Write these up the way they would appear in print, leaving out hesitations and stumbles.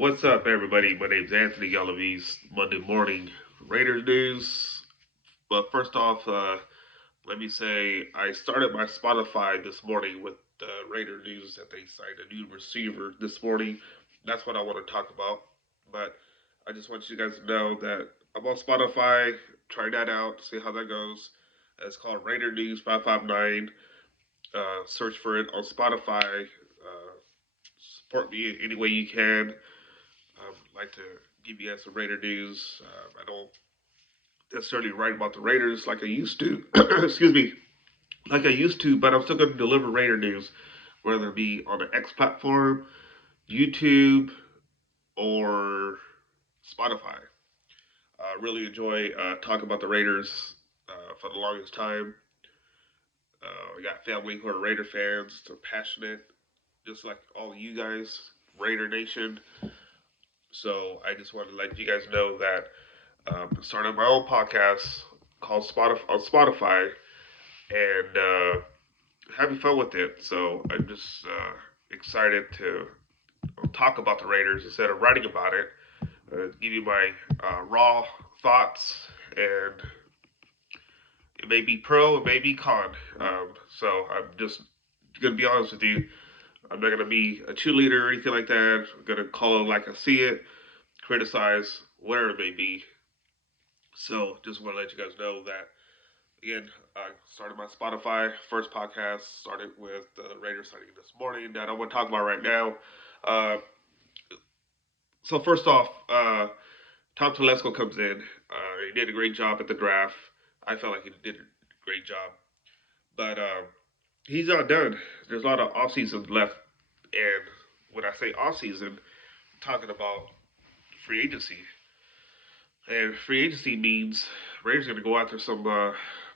What's up, everybody? My name's Anthony Galaviz. Monday morning Raiders news. But first off, let me say I started my Spotify this morning with the Raider news that they signed a new receiver this morning. That's what I want to talk about. But I just want you guys to know that I'm on Spotify. Try that out, see how that goes. It's called Raider News 559. Search for it on Spotify. Support me any way you can. Like to give you guys some Raider news. I don't necessarily write about the Raiders like I used to. Excuse me, like I used to, but I'm still going to deliver Raider news, whether it be on the X platform, YouTube, or Spotify. I really enjoy talking about the Raiders for the longest time. I got family who are Raider fans. They're passionate, just like all of you guys, Raider Nation. So I just want to let you guys know that started my own podcast called Spotify, and having fun with it. So I'm just excited to talk about the Raiders instead of writing about it. Give you my raw thoughts, and it may be pro, it may be con. So I'm just gonna be honest with you. I'm not gonna be a cheerleader or anything like that. I'm gonna call it like I see it, criticize whatever it may be. So just want to let you guys know that again, I started my Spotify first podcast. Started with the Raiders signing this morning that I want to talk about right now. Uh, so first off, Tom Telesco comes in. He did a great job at the draft. I felt like he did a great job, but he's not done. There's a lot of off season left, and when I say off season, I'm talking about free agency. And free agency means Raiders are going to go after some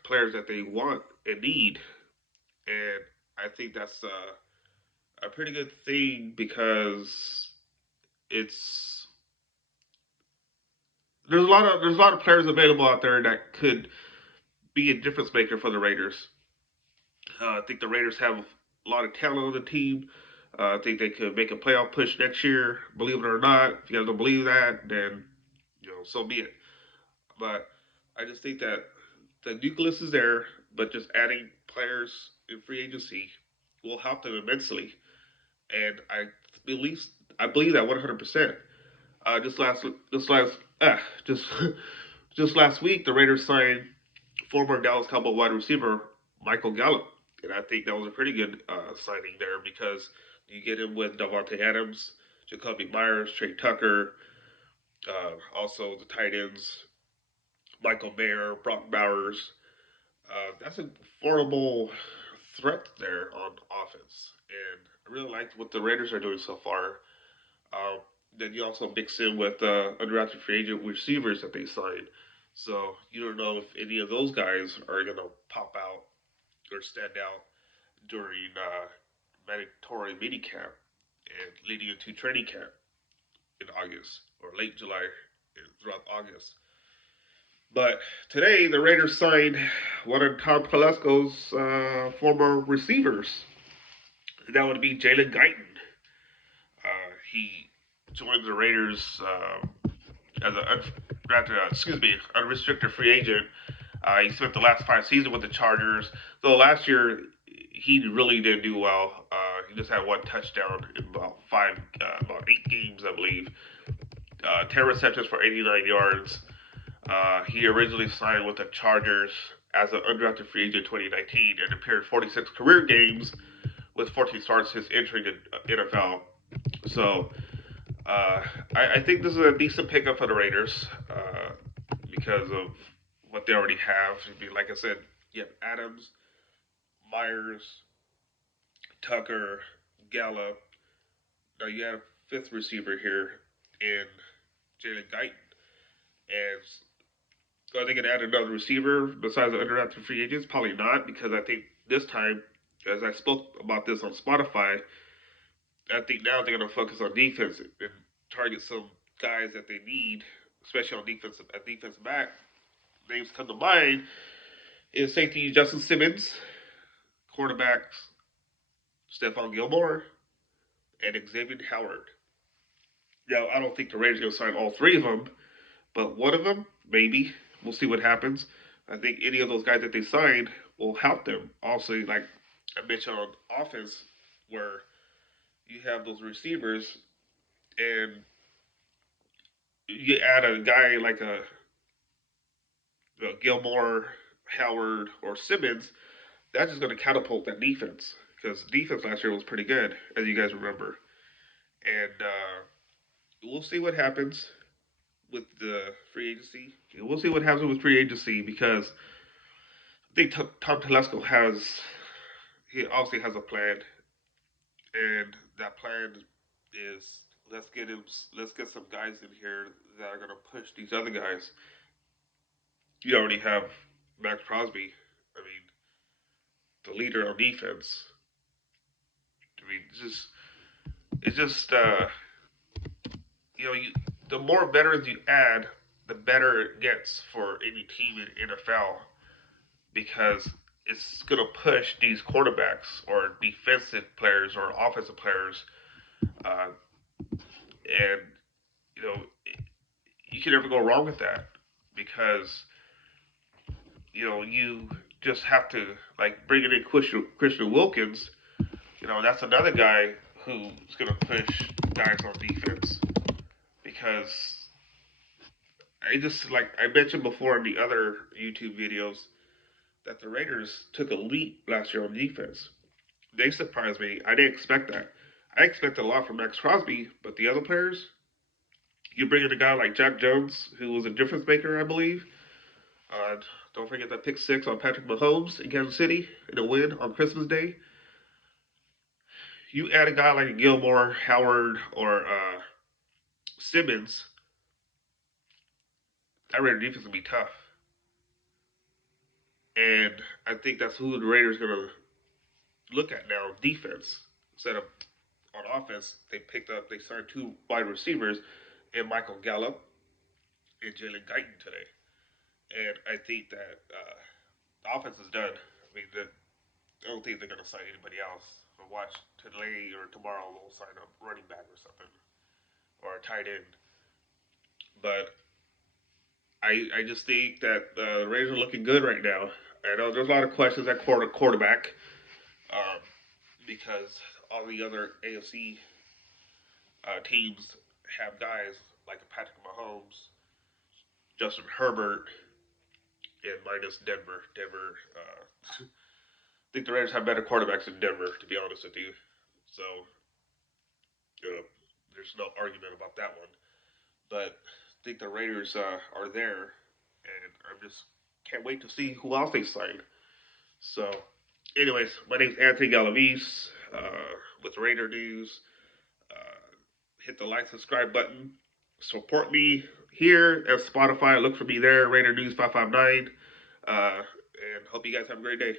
players that they want and need, and I think that's a pretty good thing because it's there's a lot of players available out there that could be a difference maker for the Raiders. I think the Raiders have a lot of talent on the team. I think they could make a playoff push next year. Believe it or not, if you guys don't believe that, then so be it. But I just think that the nucleus is there, but just adding players in free agency will help them immensely. And believe I believe that 100%. Just just just last week, the Raiders signed former Dallas Cowboy wide receiver Michael Gallup, and I think that was a pretty good signing there because you get him with Davante Adams, Jacoby Myers, Trey Tucker, also the tight ends Michael Mayer, Brock Bowers. That's a formidable threat there on offense, and I really liked what the Raiders are doing so far. Um, then you also mix in with undrafted free agent receivers that they signed. So you don't know if any of those guys are going to pop out or stand out during mandatory minicamp and leading into training camp in August or late July and throughout August. But today, the Raiders signed one of Tom Telesco's former receivers. That would be Jalen Guyton. He joined the Raiders as an unrestricted free agent. He spent the last 5 seasons with the Chargers. Though last year he really didn't do well. He just had one touchdown in about 8 games, I believe. 10 receptions for 89 yards. He originally signed with the Chargers as an undrafted free agent in 2019 and appeared 46 career games with 14 starts since entering the NFL. So I think this is a decent pickup for the Raiders because of what they already have. Like I said, you have Adams, Myers, Tucker, Gallup. Now you have fifth receiver here in Jalen Guyton. And are they going to add another receiver besides the undrafted free agents? Probably not, because I think this time, as I spoke about this on Spotify, I think now they're going to focus on defense and target some guys that they need, especially on defensive back. Names come to mind is safety Justin Simmons, cornerbacks Stephon Gilmore, and Xavier Howard. Now, I don't think the Raiders are going to sign all three of them, but one of them, maybe. We'll see what happens. I think any of those guys that they signed will help them. Also, like I mentioned on offense, where you have those receivers and you add a guy like a Gilmore, Howard, or Simmons, that's just going to catapult that defense because defense last year was pretty good, as you guys remember. And we'll see what happens with the free agency. We'll see what happens with free agency because I think Tom Telesco he obviously has a plan, and that plan is let's get some guys in here that are gonna push these other guys. You already have Max Crosby. I mean, the leader on defense. I mean, it's just you know the more veterans you add, the better it gets for any team in NFL because it's going to push these quarterbacks or defensive players or offensive players, uh, and you know you can never go wrong with that because you just have to like bring in Christian Wilkins. That's another guy who's going to push guys on defense because I just like I mentioned before in the other YouTube videos that the Raiders took a leap last year on defense. They surprised me. I didn't expect that. I expected a lot from Max Crosby, but the other players, you bring in a guy like Jack Jones, who was a difference maker, I believe. Uh, don't forget that pick six on Patrick Mahomes in Kansas City in a win on Christmas Day. You add a guy like Gilmore, Howard, or Simmons, that Raider defense will be tough. And I think that's who the Raiders are going to look at now, defense. Instead of on offense, they signed two wide receivers and Michael Gallup and Jalen Guyton today. And I think that the offense is done. I mean, I don't think they're going to sign anybody else. Or watch today or tomorrow they'll sign a running back or something or a tight end. But I just think that the Raiders are looking good right now. I know there's a lot of questions at quarterback um, because all the other AFC teams have guys like Patrick Mahomes, Justin Herbert, and minus Denver. I think the Raiders have better quarterbacks than Denver, to be honest with you. So, there's no argument about that one. But I think the Raiders are there, and I just can't wait to see who else they sign. So, anyways, my name's Anthony Galavis with Raider News. Uh, Hit the like, subscribe button. Support me here at Spotify. Look for me there, Raider News 559. And hope you guys have a great day.